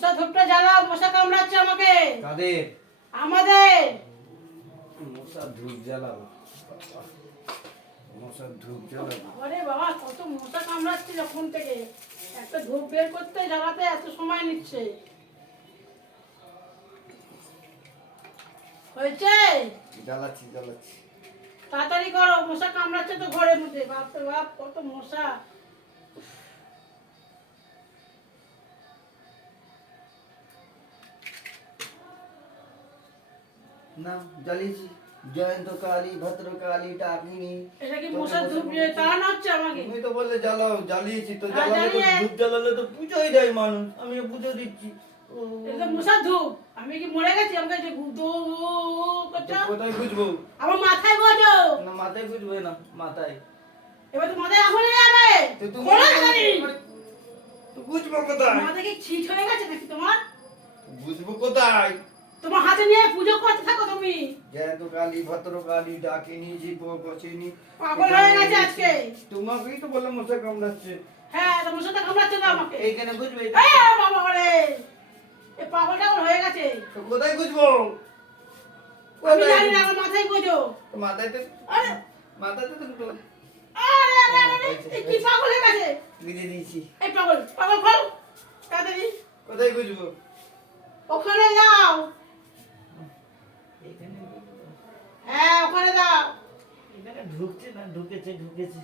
মশা ধূপটা জ্বালাও, মশা কামড়াচ্ছে আমাকে। কাদের? আমাদের। মশা ধূপ জ্বালাবো? মশা ধূপ জ্বালাবো? আরে বাবা, কত মশা কামড়াচ্ছে যখন থেকে। একটা ধূপ বের করতে জ্বালাতে এত সময় নিচ্ছে। হয়েছে? জ্বালাচ্ছি জ্বালাচ্ছি। তাড়াতাড়ি করো, মশা কামড়াচ্ছে তো ঘরের মধ্যে। বাপরে বাপ, কত মশা। না, জ্বালিয়েছি। জয়ন্ত কালী ভদ্রকালী ডাকিনি। এটা কি মশার ধূপ দিয়ে তাড়ানো হচ্ছে আমাকে? তুমি তো বললে জ্বালাও, জ্বালিয়েছি তো। হ্যাঁ, জ্বালালে তো জ্বালিয়ে। ধূপ জ্বালালে তো পুজোই দেয় মানুষ, আমি পুজো দিচ্ছি। এটা মশার ধূপ। আমি কি মরে গেছি? আমাকে যে গুদো করছো। কোথায় বুঝবো? আমার মাথায় বোঝো। না, মাথায় বুঝবে না, মাথায়। এবার তো মাথায় আগুন হয়ে যাবে। তো তুমি খোলো তাড়াতাড়ি। তো বুঝবো কোথায়? মাথায় কি ছিট হয়ে গেছে নাকি তোমার? বুঝবো কোথায়? তোমার হাতে নিয়ে পুজো করতে থাকো তুমি। জয়ন্ত কালী ভদ্রকালী ডাকিনি জীব বসিনি। পাগল হয়ে গেছে আজকে। তোমাকেই তো বললাম মশা কামড়াচ্ছে। হ্যাঁ, তো মশাটা কামড়াচ্ছে তো আমাকে। এইখানে বুঝবে? এ বাবা রে, এ পাগলটা আমার হয়ে গেছে। তো কোথায় বুঝবো? আমি জানি না, আমার মাথায় বোঝো। তো মাথায় তো, আরে মাথাতে তো আরে আরে আরে, এ কি পাগল হয়ে গেছে? বুঝে দিয়েছি। এই পাগল, পাগল খোল তাড়াতাড়ি। কোথায় বুঝবো? ওখানে যাও। এখানে বুঝবো। হ্যাঁ, ওখানে যাও। এখানে ঢুকছে না, ঢুকেছে ঢুকেছে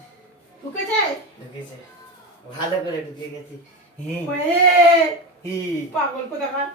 ঢুকেছে? ঢুকেছে, ভালো করে ঢুকে গেছি। ওয়ে, হি পাগল কোথাকার।